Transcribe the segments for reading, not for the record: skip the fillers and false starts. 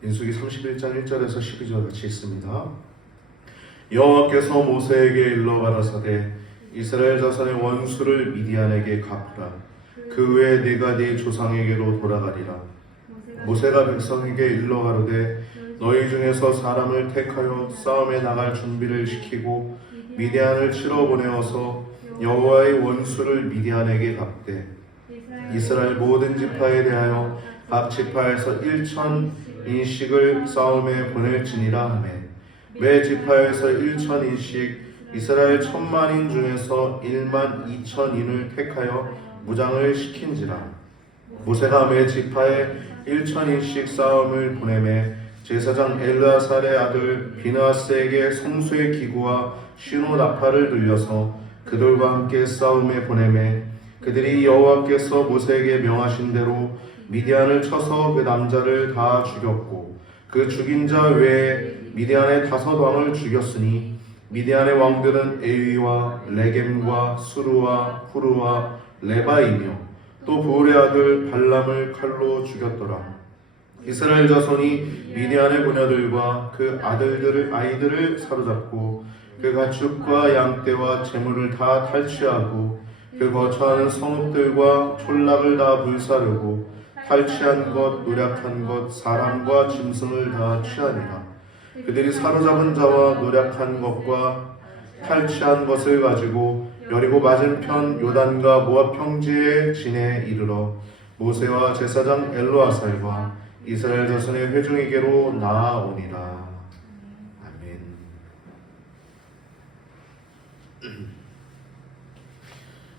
민수기 31장 1절에서 12절 같이 읽습니다. 여호와께서 모세에게 일러 가라사대 이스라엘 자손의 원수를 미디안에게 갚으라. 그 후에 네가 네 조상에게로 돌아가리라. 모세가 백성에게 일러 가로되 너희 중에서 사람을 택하여 싸움에 나갈 준비를 시키고 미디안을 치러 보내어서 여호와의 원수를 미디안에게 갚되 이스라엘 모든 지파에 대하여 각 지파에서 1,000인씩을 싸움에 보낼지니라 하매 매 지파에서 1,000인씩 이스라엘 1,000만인 중에서 12,000인을 택하여 무장을 시킨지라. 모세가 매 지파에 1,000인씩 싸움을 보내매 제사장 엘르아살의 아들 비느하스에게 성소의 기구와 시노 나팔을 들려서 그들과 함께 싸움에 보내매 그들이 여호와께서 모세에게 명하신 대로 미디안을 쳐서 그 남자를 다 죽였고 그 죽인 자 외에 미디안의 5왕을 죽였으니 미디안의 왕들은 에위와 레겜과 수르와 후르와 레바이며 또 부울의 아들 발람을 칼로 죽였더라. 이스라엘 자손이 미디안의 부녀들과 그 아이들을 사로잡고 그 가축과 양떼와 재물을 다 탈취하고 그 거처하는 성읍들과 촌락을 다 불사르고 탈취한 것, 노략한 것, 사람과 짐승을 다 취하니라. 그들이 사로잡은 자와 노략한 것과 탈취한 것을 가지고 여리고 맞은편 요단과 모압 평지의 진에 이르러 모세와 제사장 엘르아살과 이스라엘 자손의 회중에게로 나아오니라. 아멘.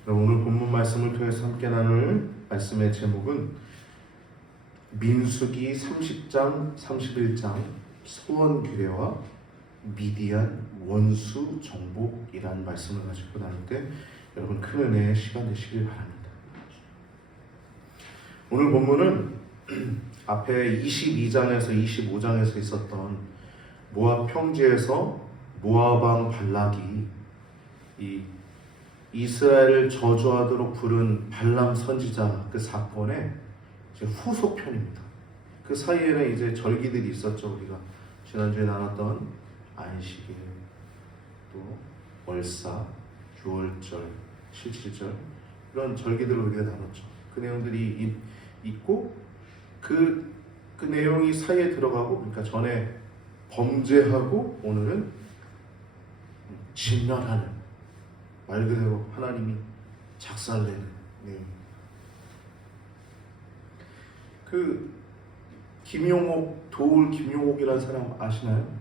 오늘 본문 말씀을 통해서 함께 나눌 말씀의 제목은 민수기 30장, 31장 소원 규례와 미디안 원수 정복이라는 말씀을 가지고 나눌 때 여러분 큰 은혜의 시간 되시길 바랍니다. 오늘 본문은 앞에 22장에서 25장에서 있었던 모압 평지에서 모압 왕 발락이 이 이스라엘을 저주하도록 부른 발람 선지자 그 사건의 이제 후속편입니다. 그 사이에는 이제 절기들이 있었죠. 우리가 지난주에 나눴던 안식일, 또 월사, 유월절, 실질절 이런 절기들을 우리가 나눴죠. 그 내용들이 있고 그 내용이 사이에 들어가고 그러니까 전에 범죄하고 오늘은 진멸하는 말 그대로 하나님이 작살내는 내용입니다. 그 도울 김용옥이라는 사람 아시나요?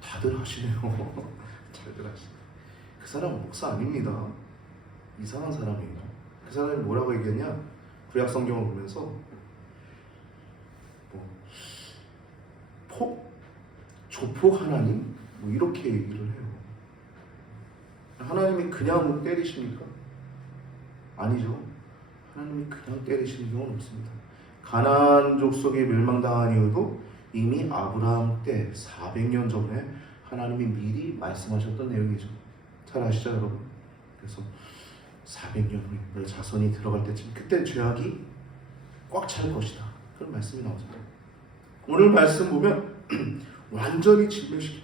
다들 아시네요. 잘들 아시네. 그 사람은 목사 아닙니다. 이상한 사람이에요. 그 사람이 뭐라고 얘기했냐? 구약 성경을 보면서 조폭 하나님? 이렇게 얘기를 해요. 하나님이 그냥 때리십니까? 아니죠. 하나님이 그냥 때리시는 경우는 없습니다. 가나안 족속이 멸망당한 이유도 이미 아브라함 때 400년 전에 하나님이 미리 말씀하셨던 내용이죠. 잘 아시죠 여러분? 그래서 400년 후에 너 자손이 들어갈 때쯤 그때 죄악이 꽉 찰 것이다. 그런 말씀이 나오잖아요. 오늘 말씀 보면 완전히 진멸시킵니다.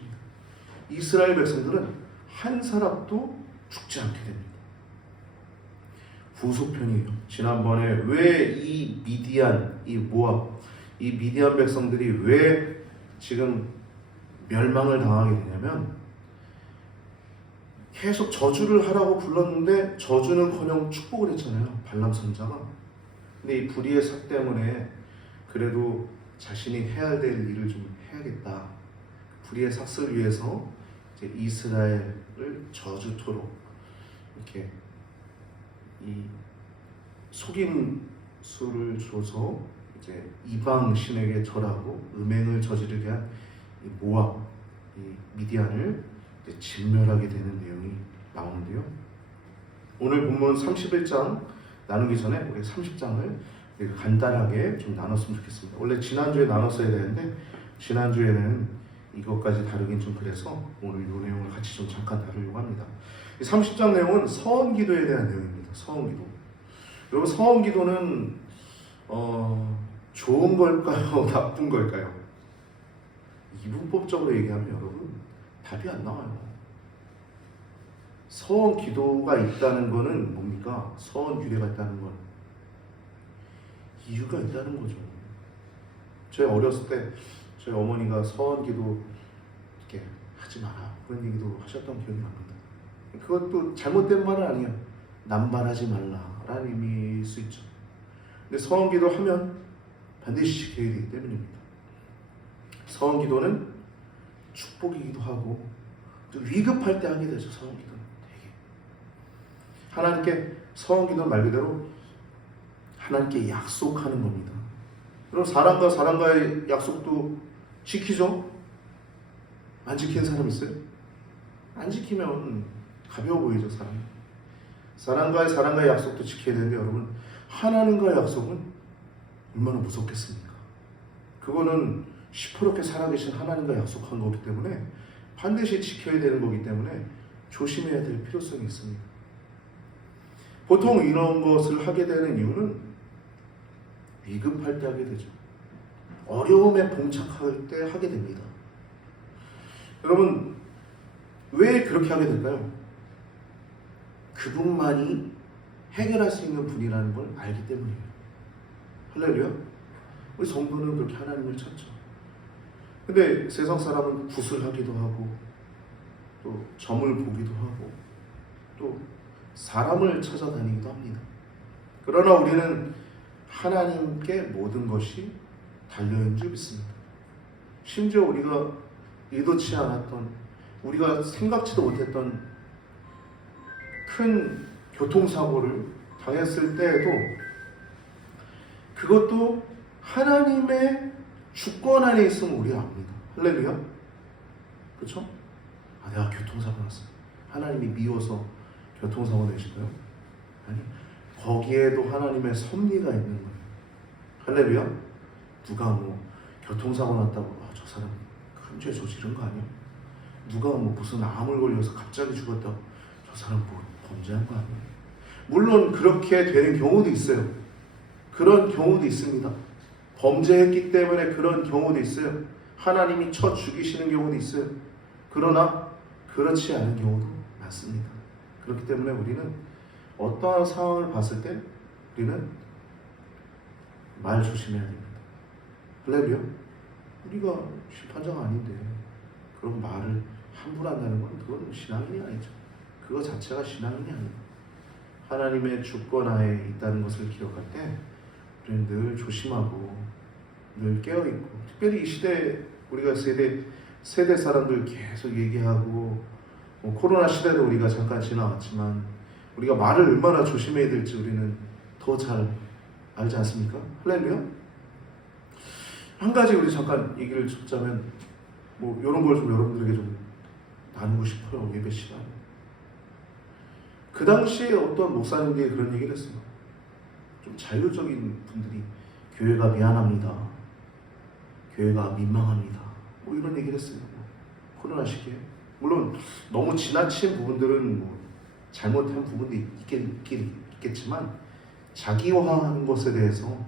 이스라엘 백성들은 한 사람도 죽지 않게 됩니다. 후속편이에요. 지난번에 왜 이 미디안, 이 모압, 이 미디안 백성들이 왜 지금 멸망을 당하게 되냐면 계속 저주를 하라고 불렀는데 저주는커녕 축복을 했잖아요. 발람 선자가. 근데 이 불의의 삭 때문에 그래도 자신이 해야 될 일을 좀 해야겠다. 불의의 삭을 위해서 이제 이스라엘을 저주토록 이렇게 이 속임수를 줘서 이제 이방 신에게 절하고 음행을 저지르게 한 이 모압, 이 미디안을 이제 진멸하게 되는 내용이 나오는데요. 오늘 본문 31장 나누기 전에 우리 30장을 간단하게 좀 나눴으면 좋겠습니다. 원래 지난주에 나눴어야 되는데 지난주에는 이것까지 다루긴 좀 그래서 오늘 이 내용을 같이 좀 잠깐 다루려고 합니다. 30장 내용은 서원기도에 대한 내용입니다. 서원기도. 여러분 서원기도는 좋은 걸까요? 나쁜 걸까요? 이분법적으로 얘기하면 여러분 답이 안 나와요. 서원 기도가 있다는 거는 뭡니까? 서원 규례가 있다는 건 이유가 있다는 거죠. 제가 어렸을 때 저희 어머니가 서원 기도 이렇게 하지 마라 그런 얘기도 하셨던 기억이 납니다. 그것도 잘못된 말은 아니에요. 남발하지 말라라는 의미일 수 있죠. 근데 서원 기도 하면 반드시 지켜야 되기 때문입니다. 서원 기도는 축복이기도 하고 또 위급할 때 하게 되죠. 서원 기도는 되게 하나님께 서원 기도는 말 그대로 하나님께 약속하는 겁니다. 그럼 사람과 사람과의 약속도 지키죠? 안 지키는 사람 있어요? 안 지키면 가벼워 보이죠, 사람이. 사람과의 약속도 지켜야 되는데 여러분 하나님과의 약속은 얼마나 무섭겠습니까? 그거는 시퍼렇게 살아계신 하나님과 약속한 거기 때문에 반드시 지켜야 되는 거기 때문에 조심해야 될 필요성이 있습니다. 보통 이런 것을 하게 되는 이유는 위급할 때 하게 되죠. 어려움에 봉착할 때 하게 됩니다. 여러분 왜 그렇게 하게 될까요? 그분만이 해결할 수 있는 분이라는 걸 알기 때문이에요. 할렐루야. 우리 성도는 그렇게 하나님을 찾죠. 근데 세상 사람은 구슬하기도 하고 또 점을 보기도 하고 또 사람을 찾아다니기도 합니다. 그러나 우리는 하나님께 모든 것이 달려있는 줄 믿습니다. 심지어 우리가 의도치 않았던 우리가 생각지도 못했던 큰 교통사고를 당했을 때에도 그것도 하나님의 주권 안에 있으면 우리가 압니다. 할렐루야. 그렇죠? 내가 교통사고 났어. 하나님이 미워서 교통사고 내실까요? 아니, 거기에도 하나님의 섭리가 있는 거예요. 할렐루야. 누가 뭐 교통사고 났다고 저 사람 큰 죄 저지른 거 아니야? 누가 뭐 무슨 암을 걸려서 갑자기 죽었다고 저 사람 뭐 범죄한 거 아니야? 물론 그렇게 되는 경우도 있어요. 그런 경우도 있습니다. 범죄했기 때문에 그런 경우도 있어요. 하나님이 쳐 죽이시는 경우도 있어요. 그러나 그렇지 않은 경우도 많습니다. 그렇기 때문에 우리는 어떠한 상황을 봤을 때 우리는 말 조심해야 됩니다. 할렐루야. 우리가 심판자가 아닌데 그런 말을 함부로 한다는 건 그건 신앙인이 아니죠. 그거 자체가 신앙인이 아닙니다. 하나님의 주권 하에 있다는 것을 기억할 때 우리는 늘 조심하고 늘 깨어있고, 특별히 이 시대 우리가 세대 사람들 계속 얘기하고 코로나 시대도 우리가 잠깐 지나왔지만 우리가 말을 얼마나 조심해야 될지 우리는 더 잘 알지 않습니까? 할렐루야. 한 가지 우리 잠깐 얘기를 듣자면 뭐 이런 걸 좀 여러분들에게 좀 나누고 싶어요. 예배 시간. 그 당시에 어떤 목사님들이 그런 얘기를 했어요. 좀 자율적인 분들이 교회가 미안합니다. 교회가 민망합니다. 뭐 이런 얘기를 했어요. 코로나 시기에. 물론 너무 지나친 부분들은 뭐 잘못한 부분도 있겠지만 자기화하는 것에 대해서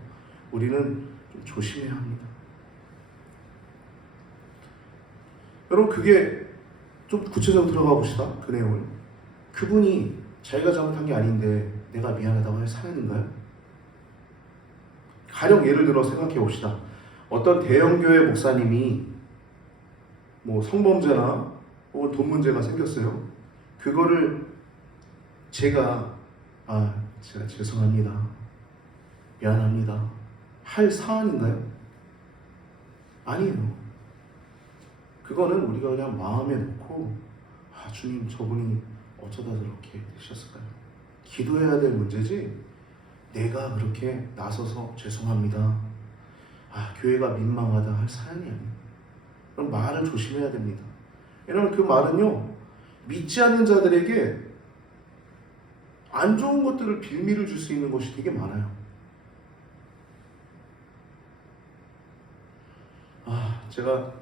우리는 좀 조심해야 합니다. 여러분 그게 좀 구체적으로 들어가 봅시다. 그 내용을. 그분이 자기가 잘못한 게 아닌데 내가 미안하다고 할 사연인가요? 가령 예를 들어 생각해 봅시다. 어떤 대형교회 목사님이 뭐 성범죄나 혹은 돈 문제가 생겼어요. 그거를 제가 죄송합니다. 미안합니다. 할 사안인가요? 아니에요. 그거는 우리가 그냥 마음에 놓고 주님 저분이 어쩌다 저렇게 되셨을까요? 기도해야 될 문제지 내가 그렇게 나서서 죄송합니다. 교회가 민망하다 할 사연이 아니에요. 그럼 말을 조심해야 됩니다. 왜냐하면 그 말은요 믿지 않는 자들에게 안 좋은 것들을 빌미를 줄 수 있는 것이 되게 많아요. 제가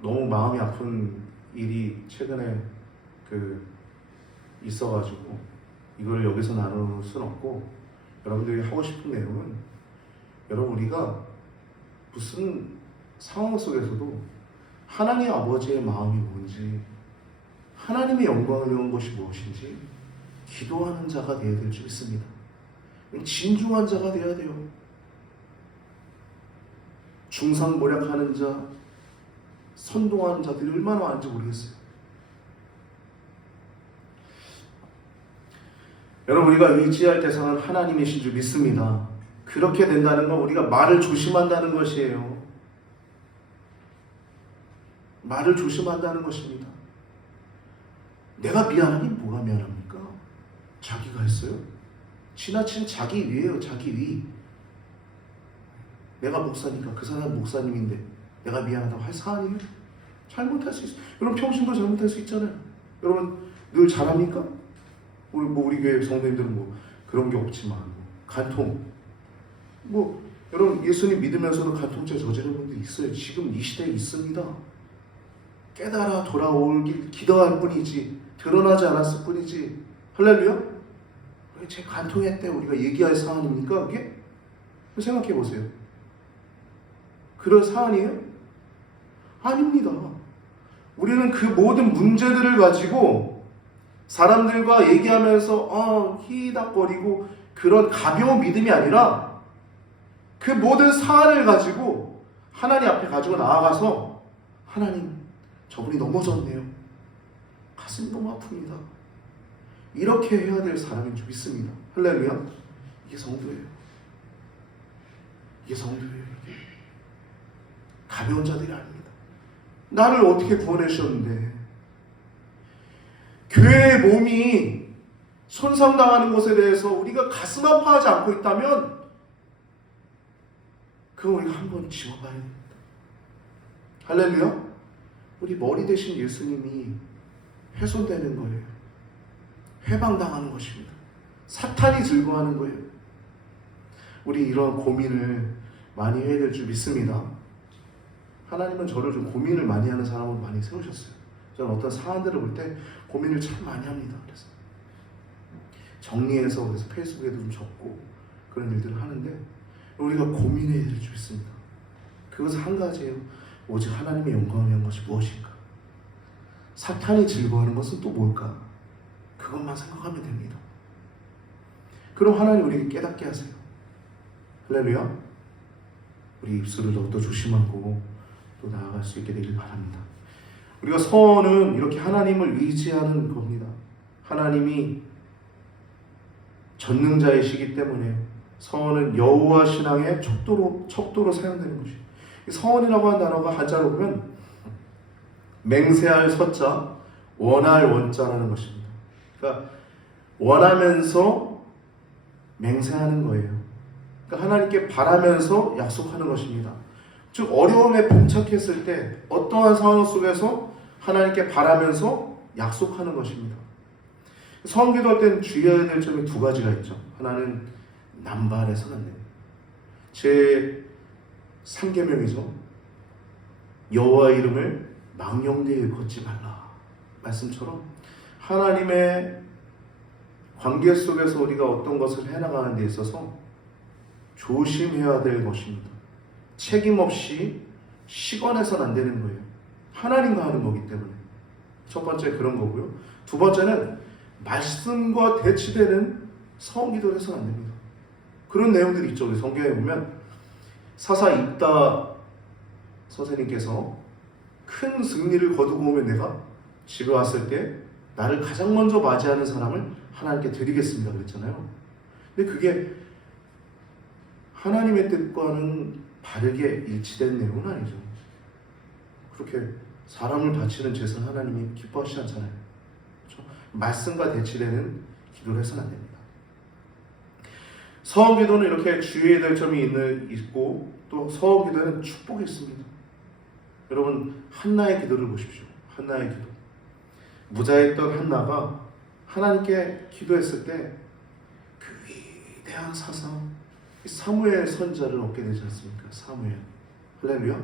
너무 마음이 아픈 일이 최근에 있어가지고 이걸 여기서 나눌 순 없고 여러분들이 하고 싶은 내용은, 여러분 우리가 무슨 상황 속에서도 하나님 아버지의 마음이 뭔지, 하나님의 영광을 위한 것이 무엇인지 기도하는 자가 되어야 될 줄 믿습니다. 진중한 자가 되어야 돼요. 중상모략하는 자, 선동하는 자들이 얼마나 많은지 모르겠어요. 여러분, 우리가 의지할 대상은 하나님이신 줄 믿습니다. 그렇게 된다는 건 우리가 말을 조심한다는 것이에요. 말을 조심한다는 것입니다. 내가 미안하니 뭐가 미안합니까? 자기가 했어요? 지나친 자기 위예요. 자기 위. 내가 목사니까 그 사람 목사님인데 내가 미안하다고 할 사안이에요? 잘못할 수 있어요. 여러분 평신도 잘못할 수 있잖아요. 여러분 늘 잘합니까? 우리 교회 성도님들은 그런 게 없지만 간통 여러분 예수님 믿으면서도 간통죄 저지르는 분들이 있어요. 지금 이 시대에 있습니다. 깨달아 돌아오길 기도할 뿐이지 드러나지 않았을 뿐이지. 할렐루야? 제 간통했대 우리가 얘기할 사안입니까 그게? 생각해 보세요. 그럴 사안이에요? 아닙니다. 우리는 그 모든 문제들을 가지고 사람들과 얘기하면서 희닥거리고 그런 가벼운 믿음이 아니라 그 모든 사안을 가지고 하나님 앞에 가지고 나아가서 하나님 저분이 넘어졌네요. 가슴이 너무 아픕니다. 이렇게 해야 될 사람인 줄 믿습니다. 할렐루야. 이게 성도예요. 이게 성도예요. 이게 가벼운 자들이 아닙니다. 나를 어떻게 구원해 주셨는데 교회의 몸이 손상당하는 것에 대해서 우리가 가슴 아파하지 않고 있다면 그건 우리가 한번 지워봐야 됩니다. 할렐루야. 우리 머리 대신 예수님이 훼손되는 거예요. 해방당하는 것입니다. 사탄이 즐거워하는 거예요. 우리 이런 고민을 많이 해야 될 줄 믿습니다. 하나님은 저를 좀 고민을 많이 하는 사람으로 많이 세우셨어요. 저는 어떤 사안들을 볼 때 고민을 참 많이 합니다. 그래서 정리해서 그래서 페이스북에도 좀 적고 그런 일들을 하는데 우리가 고민해야 될 줄 믿습니다. 그것은 한 가지예요. 오직 하나님의 영광을 위한 것이 무엇인가? 사탄이 즐거워하는 것은 또 뭘까? 그것만 생각하면 됩니다. 그럼 하나님 우리에게 깨닫게 하세요. 할렐루야. 우리 입술을 더욱더 조심하고 또 나아갈 수 있게 되길 바랍니다. 우리가 서원은 이렇게 하나님을 의지하는 겁니다. 하나님이 전능자이시기 때문에 서원은 여호와 신앙의 척도로 사용되는 것이에요. 서원이라고 하는 단어가 한자로 보면 맹세할 서자, 원할 원자라는 것입니다. 그러니까 원하면서 맹세하는 거예요. 그러니까 하나님께 바라면서 약속하는 것입니다. 즉 어려움에 봉착했을 때 어떠한 상황 속에서 하나님께 바라면서 약속하는 것입니다. 서원 기도할 때는 주의해야 될 점이 두 가지가 있죠. 하나는 남발해서는 안 됩니다. 제 3계명이죠. 여호와 이름을 망령되이 일컫지 말라. 말씀처럼 하나님의 관계 속에서 우리가 어떤 것을 해나가는 데 있어서 조심해야 될 것입니다. 책임 없이 시건해서는 안 되는 거예요. 하나님과 하는 거기 때문에. 첫 번째 그런 거고요. 두 번째는 말씀과 대치되는 서원 기도를 해서는 안 됩니다. 그런 내용들이 있죠. 우리 성경에 보면 사사 입다 선생님께서 큰 승리를 거두고 오면 내가 집에 왔을 때 나를 가장 먼저 맞이하는 사람을 하나님께 드리겠습니다 그랬잖아요. 근데 그게 하나님의 뜻과는 바르게 일치된 내용은 아니죠. 그렇게 사람을 바치는 제사는 하나님이 기뻐하시지 않잖아요. 그렇죠? 말씀과 대치되는 기도를 해서는 안 됩니다. 서원 기도는 이렇게 주의해야 될 점이 있고 또 서원 기도는 축복이 있습니다. 여러분 한나의 기도를 보십시오. 한나의 기도. 무자했던 한나가 하나님께 기도했을 때 그 위대한 사상 사무엘 선자를 얻게 되지 않습니까? 사무엘. 할렐루야.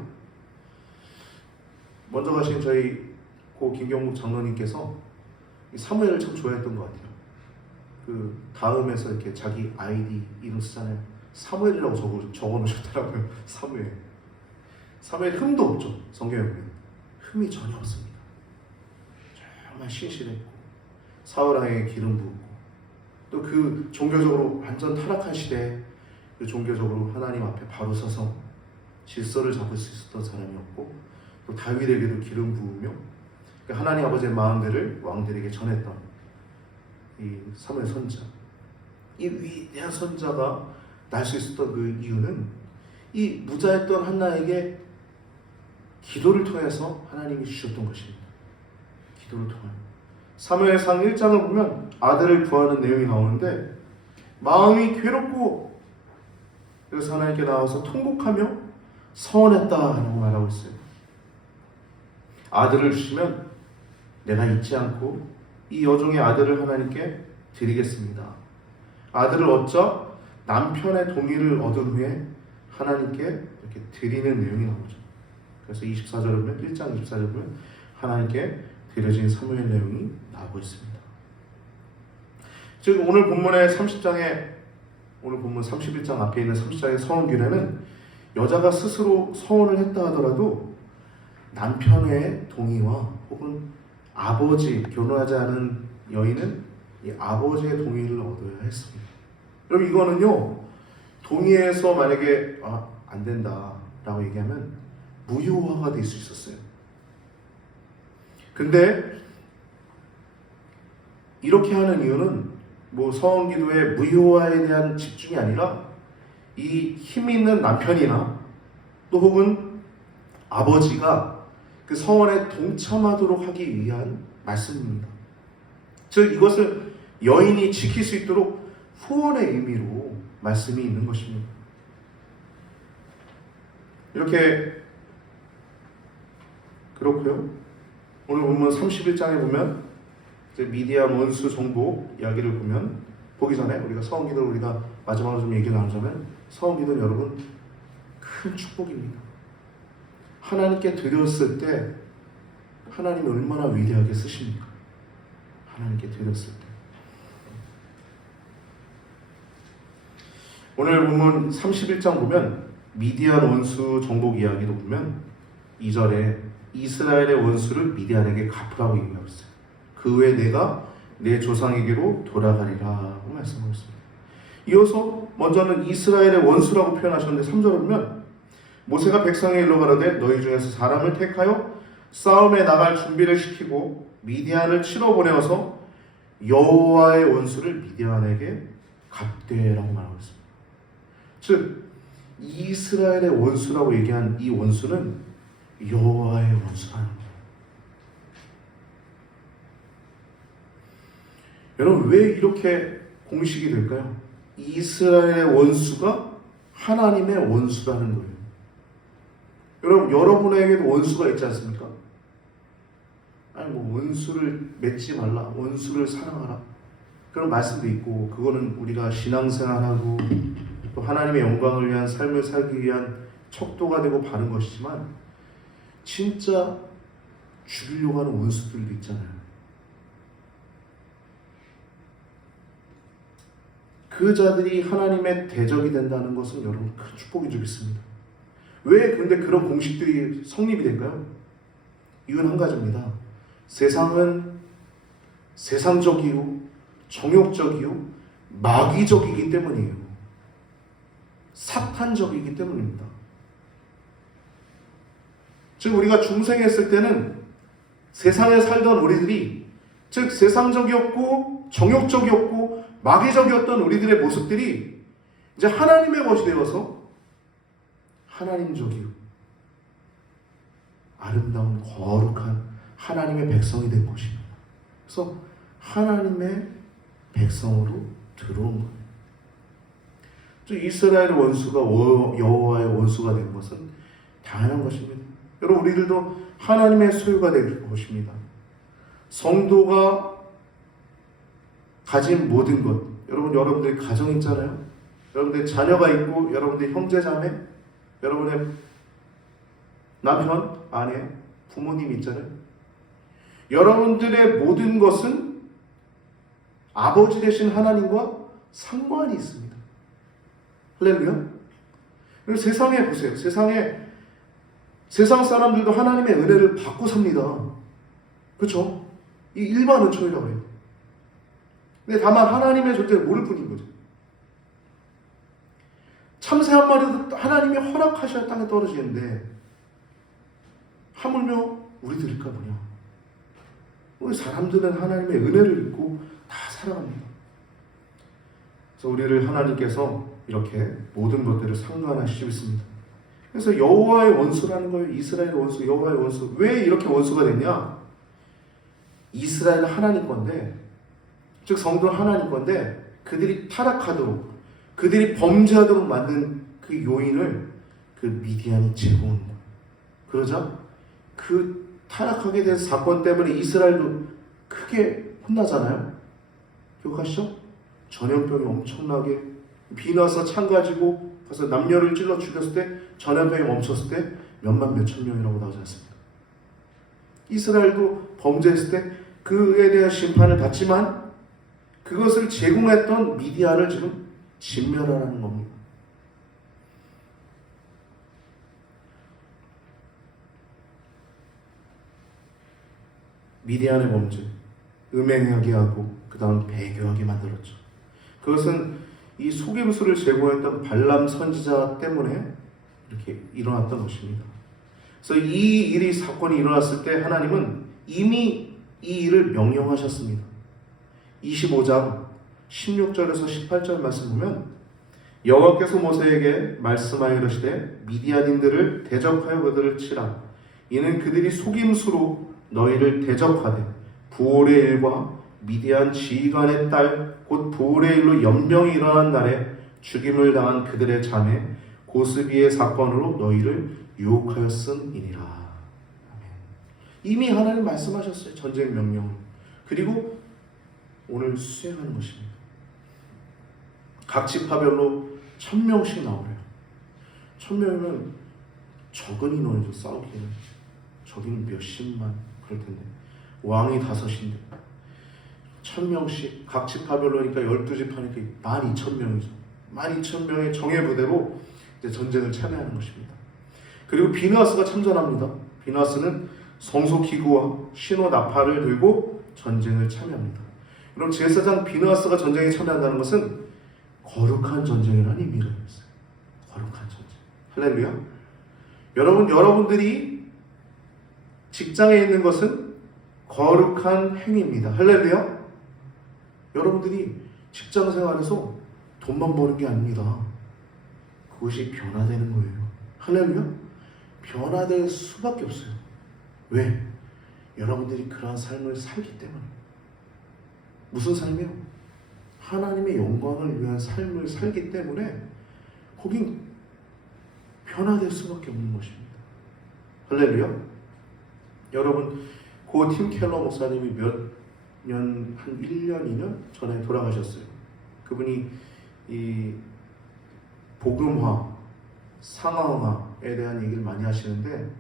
먼저 가신 저희 고 김경국 장로님께서 사무엘을 참 좋아했던 것 같아요. 그 다음에서 이렇게 자기 아이디 이름 쓰잖아요. 사무엘이라고 적어 놓으셨더라고요. 사무엘 흠도 없죠. 성경에 보면 흠이 전혀 없습니다. 정말 신실했고 사울왕에게 기름 부었고 또 그 종교적으로 완전 타락한 시대에 그 종교적으로 하나님 앞에 바로 서서 질서를 잡을 수 있었던 사람이었고 또 다윗에게도 기름 부으며 하나님 아버지의 마음들을 왕들에게 전했던 이 사무엘 선자, 이 위대한 선자가 날 수 있었던 그 이유는 이 무자했던 한나에게 기도를 통해서 하나님이 주셨던 것입니다. 기도를 통하여 사무엘상 1장을 보면 아들을 구하는 내용이 나오는데 마음이 괴롭고 그래서 하나님께 나와서 통곡하며 서원했다라고 말하고 있어요. 아들을 주시면 내가 잊지 않고 이 여종의 아들을 하나님께 드리겠습니다. 아들을 얻자 남편의 동의를 얻은 후에 하나님께 이렇게 드리는 내용이 나오죠. 그래서 24절을 보면 1장 24절을 보면 하나님께 드려진 사무엘 내용이 나오고 있습니다. 즉 오늘 본문의 30장에 오늘 본문 31장 앞에 있는 30장의 서원규례는 여자가 스스로 서원을 했다 하더라도 남편의 동의와 혹은 아버지, 결혼하지 않은 여인은 이 아버지의 동의를 얻어야 했습니다. 그럼 이거는요, 동의해서 만약에 안 된다라고 얘기하면 무효화가 될 수 있었어요. 근데 이렇게 하는 이유는 뭐 서원기도의 무효화에 대한 집중이 아니라 이 힘 있는 남편이나 또 혹은 아버지가 그 서원에 동참하도록 하기 위한 말씀입니다. 즉 이것을 여인이 지킬 수 있도록 후원의 의미로 말씀이 있는 것입니다. 이렇게 그렇고요. 오늘 본문 31장에 보면 이제 미디안 원수 정복 이야기를 보기 전에 우리가 서원기도를 우리가 마지막으로 좀 얘기를 나누자면 서원기도는 여러분 큰 축복입니다. 하나님께 드렸을 때 하나님이 얼마나 위대하게 쓰십니까? 하나님께 드렸을 때. 오늘 본문 31장 보면 미디안 원수 정복 이야기도 보면 2절에 이스라엘의 원수를 미디안에게 갚으라고 얘기하고 있어요. 그 후에 내가 내 조상에게로 돌아가리라고 말씀하고 있습니다. 이어서 먼저는 이스라엘의 원수라고 표현하셨는데 3절을 보면 모세가 백성에 일러 가라되 너희 중에서 사람을 택하여 싸움에 나갈 준비를 시키고 미디안을 치러 보내어서 여호와의 원수를 미디안에게 갚되라고 말하고 있습니다. 즉 이스라엘의 원수라고 얘기한 이 원수는 여호와의 원수라는 거예요. 여러분 왜 이렇게 공식이 될까요? 이스라엘의 원수가 하나님의 원수라는 거예요. 여러분 여러분에게도 원수가 있지 않습니까? 아니 뭐 원수를 맺지 말라, 원수를 사랑하라 그런 말씀도 있고 그거는 우리가 신앙생활하고 또 하나님의 영광을 위한 삶을 살기 위한 척도가 되고 바른 것이지만 진짜 죽이려고 하는 원수들도 있잖아요. 그 자들이 하나님의 대적이 된다는 것은 여러분 큰 축복인 줄 믿습니다. 왜 근데 그런 공식들이 성립이 될까요? 이유는 한 가지입니다. 세상은 세상적이요, 정욕적이요, 마귀적이기 때문이에요. 사탄적이기 때문입니다. 즉 우리가 중생했을 때는 세상에 살던 우리들이 즉 세상적이었고 정욕적이었고 마귀적이었던 우리들의 모습들이 이제 하나님의 것이 되어서 하나님적이요 아름다운 거룩한 하나님의 백성이 된 것입니다. 그래서 하나님의 백성으로 들어온 거예요. 즉 이스라엘의 원수가 여호와의 원수가 된 것은 당연한 것입니다. 여러분 우리들도 하나님의 소유가 될 것입니다. 성도가 가진 모든 것, 여러분들 가정 있잖아요. 여러분들 자녀가 있고 여러분들 형제 자매, 여러분의 남편, 아내, 부모님 있잖아요. 여러분들의 모든 것은 아버지 되신 하나님과 상관이 있습니다. 할렐루야. 그리고 세상에 보세요. 세상 사람들도 하나님의 은혜를 받고 삽니다. 그렇죠? 이 일반 은총이라고 해요. 근데 다만 하나님의 존재를 모를 뿐인 거죠. 참새 한 마리도 하나님이 허락하셔야 땅에 떨어지는데 하물며 우리들일까 뭐냐. 우리 사람들은 하나님의 은혜를 입고 다 살아갑니다. 그래서 우리를 하나님께서 이렇게 모든 것들을 상관하시고 있습니다. 그래서 여호와의 원수라는 거예요. 이스라엘의 원수, 여호와의 원수. 왜 이렇게 원수가 됐냐? 이스라엘은 하나님 건데, 즉 성도는 하나님 건데 그들이 타락하도록, 그들이 범죄하도록 만든 그 요인을 그 미디안이 제공한 거예요. 그러자 그 타락하게 된 사건 때문에 이스라엘도 크게 혼나잖아요. 기억하시죠? 전염병이 엄청나게 비나서 창 가지고 가서 남녀를 찔러 죽였을 때 전염병이 멈췄을 때 몇만 몇천 명이라고 나오지 않습니까? 이스라엘도 범죄했을 때 그에 대한 심판을 받지만 그것을 제공했던 미디안을 지금 진멸하라는 겁니다. 미디안의 범죄, 음행하게 하고 그 다음 배교하게 만들었죠. 그것은 이 속임수를 제공했던 발람 선지자 때문에 이렇게 일어났던 것입니다. 그래서 이 일이 사건이 일어났을 때 하나님은 이미 이 일을 명령하셨습니다. 25장 16절에서 18절 말씀 보면 여호와께서 모세에게 말씀하여 이르시되 미디안인들을 대적하여 그들을 치라. 이는 그들이 속임수로 너희를 대적하되 부올의 일과 미디안 지휘관의 딸 곧 부올의 일로 연병이 일어난 날에 죽임을 당한 그들의 자매 고스비의 사건으로 너희를 유혹하였음이니라. 아멘. 이미 하나님 말씀하셨어요. 전쟁 명령을. 그리고 오늘 수행하는 것입니다. 각 지파별로 1000명씩 나오래요. 1000명이면 적은 인원이죠. 싸우기는. 적인 몇십만 그럴 텐데 왕이 5인데 1000명씩 각 지파별로니까 12지파니까 12,000명이죠. 12,000명의 정예부대로 이제 전쟁을 참여하는 것입니다. 그리고 비느하스가 참전합니다. 비느하스는 성소기구와 신호 나팔을 들고 전쟁을 참여합니다. 그럼 제사장 비느하스가 전쟁에 참여한다는 것은 거룩한 전쟁이라는 의미를 했어요. 거룩한 전쟁. 할렐루야. 여러분들이 직장에 있는 것은 거룩한 행위입니다. 할렐루야. 여러분들이 직장 생활에서 돈만 버는 게 아닙니다. 그것이 변화되는 거예요. 할렐루야. 변화될 수밖에 없어요. 왜? 여러분들이 그러한 삶을 살기 때문에. 무슨 삶이요? 하나님의 영광을 위한 삶을 살기 때문에 거긴 변화될 수밖에 없는 것입니다. 할렐루야. 여러분, 고 팀 켈러 목사님이 한 1년, 2년 전에 돌아가셨어요. 그분이 이 복음화, 상하화에 대한 얘기를 많이 하시는데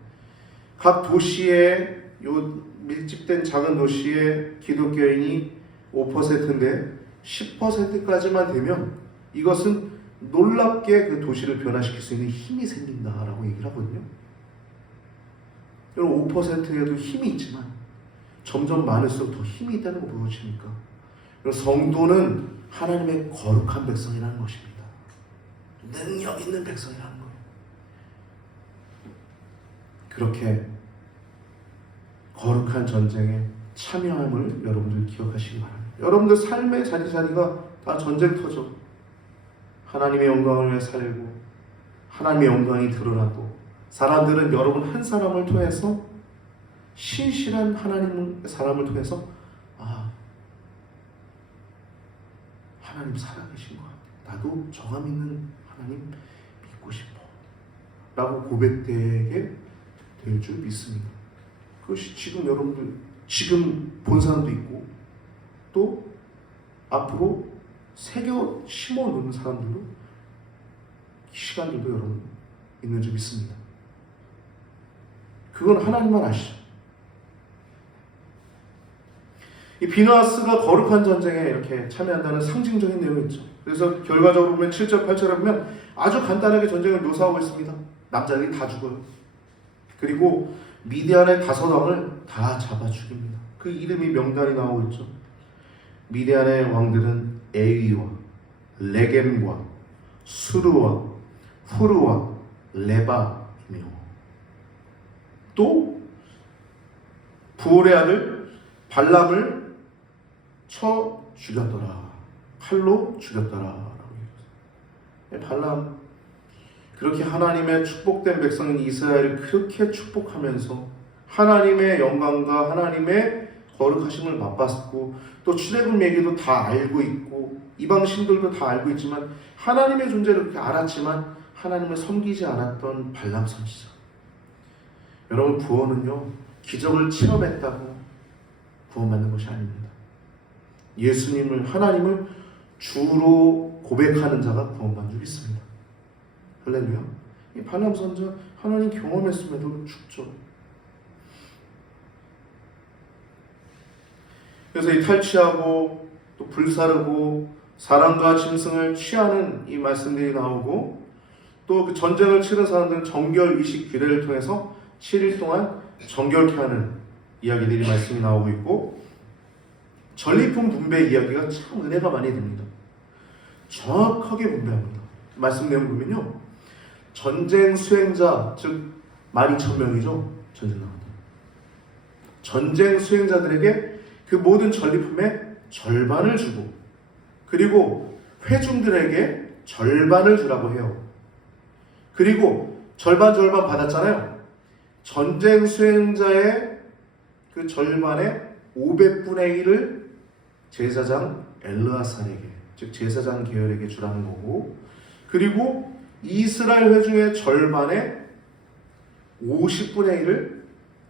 각 도시에 요 밀집된 작은 도시의 기독교인이 5%인데 10%까지만 되면 이것은 놀랍게 그 도시를 변화시킬 수 있는 힘이 생긴다라고 얘기를 하거든요. 여러분 5%에도 힘이 있지만 점점 많을수록 더 힘이 있다는 거 보여주십니까? 성도는 하나님의 거룩한 백성이라는 것입니다. 능력 있는 백성이라는 거예요. 그렇게 거룩한 전쟁에 참여함을 여러분들 기억하시기 바랍니다. 여러분들 삶의 자리자리가 다 전쟁터죠. 하나님의 영광을 위해 살고 하나님의 영광이 드러나고 사람들은 여러분 한 사람을 통해서 신실한 하나님 사람을 통해서 하나님 살아계신 것 같아. 나도 저가 믿는 하나님 믿고 싶어. 라고 고백되게 될 줄 믿습니다. 그것이 지금 여러분들 지금 본 사람도 있고 또 앞으로 새겨 심어 놓는 사람들도 시간들도 여러분 있는 줄 믿습니다. 그건 하나님만 아시죠. 이 비누하스가 거룩한 전쟁에 이렇게 참여한다는 상징적인 내용이 있죠. 그래서 결과적으로 보면 7절, 8절에 보면 아주 간단하게 전쟁을 묘사하고 있습니다. 남자들이 다 죽어요. 그리고 미디안의 5왕을 다 잡아 죽입니다. 그 이름이 명단이 나오고 있죠. 미디안의 왕들은 에위와 레겜과 수르와 후르와 레바이며 또 부올의 아들 발람을 쳐 죽였더라. 칼로 죽였더라 라고 얘기했어요. 발람, 그렇게 하나님의 축복된 백성인 이스라엘을 그렇게 축복하면서 하나님의 영광과 하나님의 거룩하심을 맛봤고 또 출애굽 얘기도 다 알고 있고 이방 신들도 다 알고 있지만 하나님의 존재를 그렇게 알았지만 하나님을 섬기지 않았던 발람 선지자. 여러분, 구원은요 기적을 체험했다고 구원받는 것이 아닙니다. 예수님을, 하나님을 주로 고백하는 자가 구원받는 줄 믿습니다. 할렐루야. 이 발람 선지자 하나님 경험했음에도 죽죠. 그래서 이 탈취하고 또 불사르고 사람과 짐승을 취하는 이 말씀들이 나오고 또 그 전쟁을 치른 사람들은 정결 의식 규례를 통해서 7일 동안 정결케 하는 이야기들이 말씀이 나오고 있고 전리품 분배 이야기가 참 은혜가 많이 됩니다. 정확하게 분배합니다. 말씀 내용 보면요, 전쟁 수행자, 즉 12,000명이죠. 전쟁 나갔다. 전쟁 수행자들에게 그 모든 전리품의 절반을 주고 그리고 회중들에게 절반을 주라고 해요. 그리고 절반 받았잖아요. 전쟁 수행자의 그 절반의 500분의 1을 제사장 엘르아살에게, 즉 제사장 계열에게 주라는 거고, 그리고 이스라엘 회중의 절반의 50분의 1을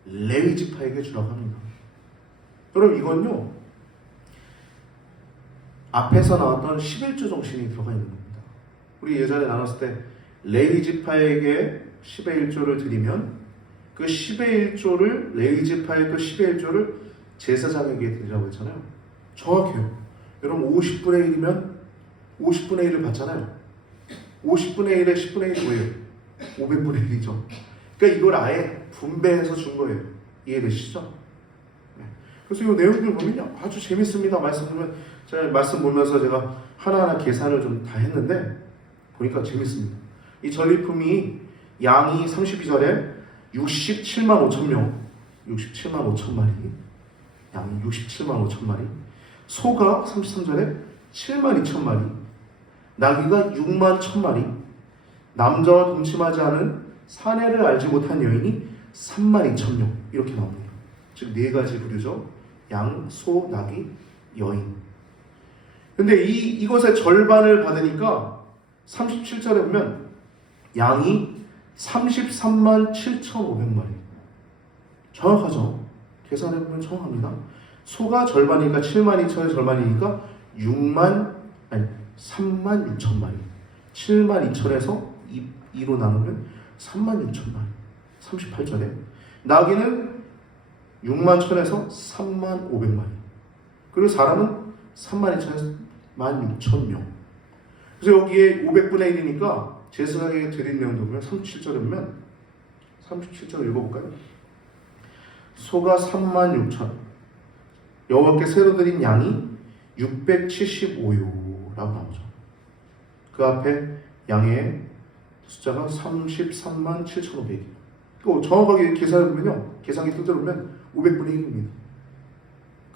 레위 지파에게 주라고 합니다. 여러분, 이건요 앞에서 나왔던 11조 정신이 들어가 있는 겁니다. 우리 예전에 나눴을 때 레위 지파에게 10의 1조를 드리면 그 10의 1조를 레위 지파의 그 10의 1조를 제사장에게 드리라고 했잖아요. 정확해요. 여러분, 50분의 1이면 50분의 1을 받잖아요. 50분의 1에 10분의 1이 뭐예요? 500분의 1이죠. 그러니까 이걸 아예 분배해서 준 거예요. 이해되시죠? 네. 그래서 이 내용들 보면요 아주 재밌습니다. 말씀 보면 제가 말씀 보면서 제가 하나하나 계산을 좀 다 했는데 보니까 재밌습니다. 이 전리품이 양이 32절에 67만 5천 명, 67만 5천 마리, 양이 67만 5천 마리, 소가 33절에 7만 2천 마리, 나귀가 6만 1천 마리, 남자와 동침하지 않은 사내를 알지 못한 여인이 3만 2천 명, 이렇게 나옵니다. 즉 4가지 부류죠. 양, 소, 나귀, 여인. 근데 이것의 절반을 받으니까 37절에 보면 양이 33만 7,500마리. 정확하죠? 계산해보면 정확합니다. 소가 절반이니까 7만 2천의 절반이니까 3만 6천 마리. 7만 2천에서 2로 나누면 3만 6천 마리. 38절에 나귀는 6만 1천에서 3만 500마리. 그리고 사람은 3만 2천에서 1만 6천 명. 그래서 여기에 500분의 1이니까 제사장에게 드린 내용도 보면 37절에 보면 37절 읽어볼까요? 소가 3만 6천, 여호와께 새로 드린 양이 675요라고 나오죠. 그 앞에 양의 숫자가 33만 7,500이에요. 또 정확하게 계산해보면요, 계산기 뜯어보면 500분의 1입니다.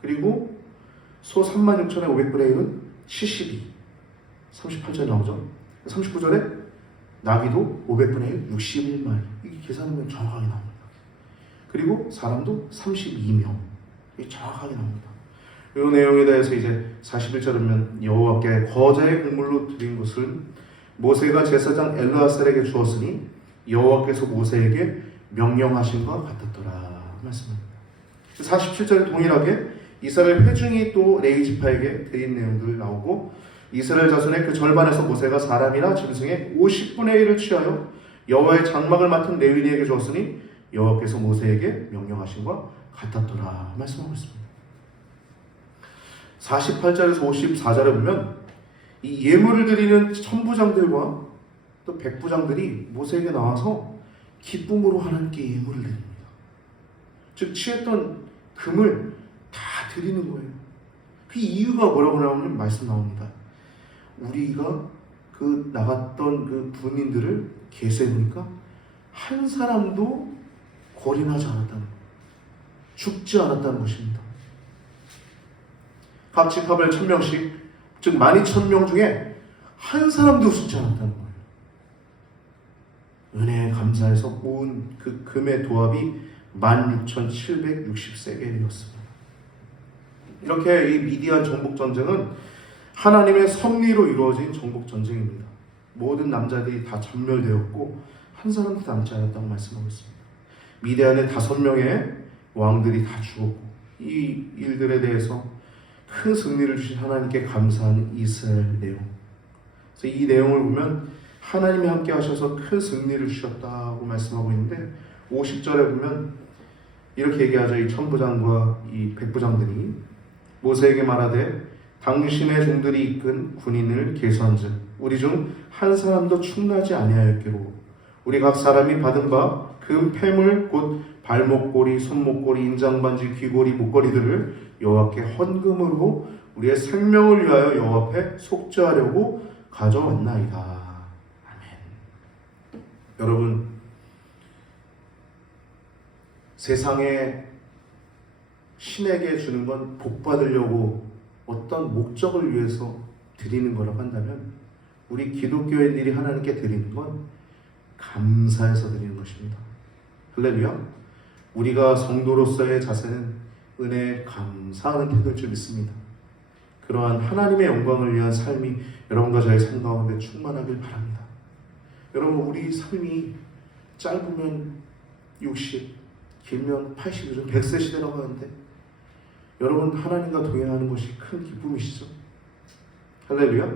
그리고 소 3만 6천에 500분의 1은 72. 38절에 나오죠. 39절에 나귀도 500분의 1, 61마리. 이게 계산하면 정확하게 나옵니다. 그리고 사람도 32명. 이게 정확하게 나옵니다. 이 내용에 대해서 이제 41절에 보면 여호와께 거제의 곡물로 드린 것을 모세가 제사장 엘르아살에게 주었으니 여호와께서 모세에게 명령하신 것 같았더라 말씀합니다. 47절에 동일하게 이스라엘 회중이 또 레위 지파에게 드린 내용들 나오고, 이스라엘 자손의 그 절반에서 모세가 사람이나 짐승의 50분의 1을 취하여 여호와의 장막을 맡은 레위인에게 주었으니 여호와께서 모세에게 명령하신 것 같았더라 말씀하고 있습니다. 48절에서 54절에 보면 이 예물을 드리는 천부장들과 또 백부장들이 모세에게 나와서 기쁨으로 하나님께 예물을 드립니다. 즉 취했던 금을 다 드리는 거예요. 그 이유가 뭐라고 나오면 말씀 나옵니다. 우리가 그 나갔던 그 군인들을 계세보니까 한 사람도 골인하지 않았다는 거예요. 죽지 않았다는 것입니다. 각 지파별 1000명씩, 즉 12,000명 중에 한 사람도 죽지 않았다는 거예요. 은혜에 감사해서 모은 그 금의 도합이 16,760세겔이었습니다. 이렇게 이 미디안 정복 전쟁은 하나님의 섭리로 이루어진 정복 전쟁입니다. 모든 남자들이 다 전멸되었고 한 사람도 남지 않았다고 말씀하고 있습니다. 미디안의 5명의 왕들이 다 죽었고 이 일들에 대해서 큰 승리를 주신 하나님께 감사하는 이스라엘 내용. 그래서 이 내용을 보면 하나님이 함께 하셔서 큰 승리를 주셨다고 말씀하고 있는데 50절에 보면 이렇게 얘기하죠. 이 천부장과 이 백부장들이 모세에게 말하되 당신의 종들이 이끈 군인을 계수한즉 우리 중 한 사람도 충나지 아니하였기로 우리 각 사람이 받은 바 금 패물 곧 발목고리, 손목고리, 인장반지, 귀고리, 목걸이들을 여호와께 헌금으로 우리의 생명을 위하여 여호와 앞에 속죄하려고 가져왔나이다. 아멘. 여러분, 세상에 신에게 주는 건 복 받으려고 어떤 목적을 위해서 드리는 거라고 한다면 우리 기독교인들이 하나님께 드리는 건 감사해서 드리는 것입니다. 할렐루야. 우리가 성도로서의 자세는 은혜에 감사하는 태도일 줄 믿습니다. 그러한 하나님의 영광을 위한 삶이 여러분과 저의 삶 가운데 충만하길 바랍니다. 여러분, 우리 삶이 짧으면 60, 길면 80, 요즘 100세 시대라고 하는데 여러분, 하나님과 동행하는 것이 큰 기쁨이시죠? 할렐루야.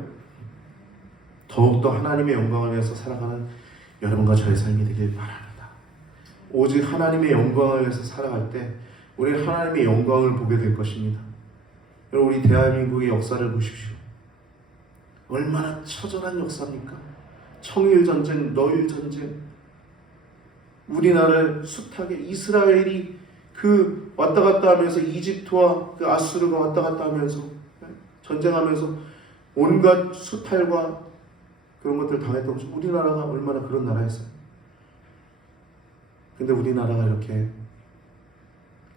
더욱더 하나님의 영광을 위해서 살아가는 여러분과 저의 삶이 되길 바랍니다. 오직 하나님의 영광을 위해서 살아갈 때 우리는 하나님의 영광을 보게 될 것입니다. 여러분, 우리 대한민국의 역사를 보십시오. 얼마나 처절한 역사입니까? 청일전쟁, 너일전쟁, 우리나라를 숱하게 이스라엘이 그 왔다 갔다 하면서 이집트와 그 아수르가 왔다 갔다 하면서 전쟁하면서 온갖 수탈과 그런 것들 당했던 것이 우리나라가 얼마나 그런 나라였어요. 근데 우리나라가 이렇게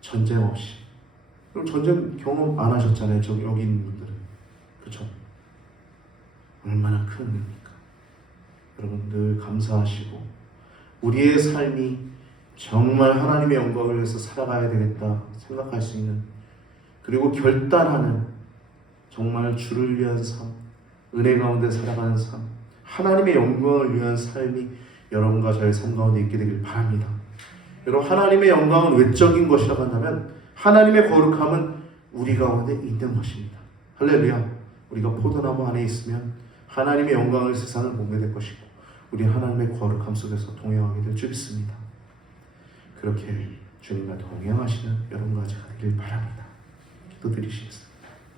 전쟁 없이, 그럼 전쟁 경험 안 하셨잖아요. 여기 있는 분들은. 그렇죠? 얼마나 큰 의미입니까? 여러분, 늘 감사하시고 우리의 삶이 정말 하나님의 영광을 위해서 살아가야 되겠다 생각할 수 있는, 그리고 결단하는 정말 주를 위한 삶, 은혜 가운데 살아가는 삶, 하나님의 영광을 위한 삶이 여러분과 저의 삶 가운데 있게 되길 바랍니다. 여러분, 하나님의 영광은 외적인 것이라고 한다면 하나님의 거룩함은 우리 가운데 있는 것입니다. 할렐루야. 우리가 포도나무 안에 있으면 하나님의 영광을 세상을 보게 될 것이고 우리 하나님의 거룩함 속에서 동행하게 될 줄 믿습니다. 그렇게 주님과 동행하시는 여러분과 제가 되길 바랍니다. 기도드리시겠습니다.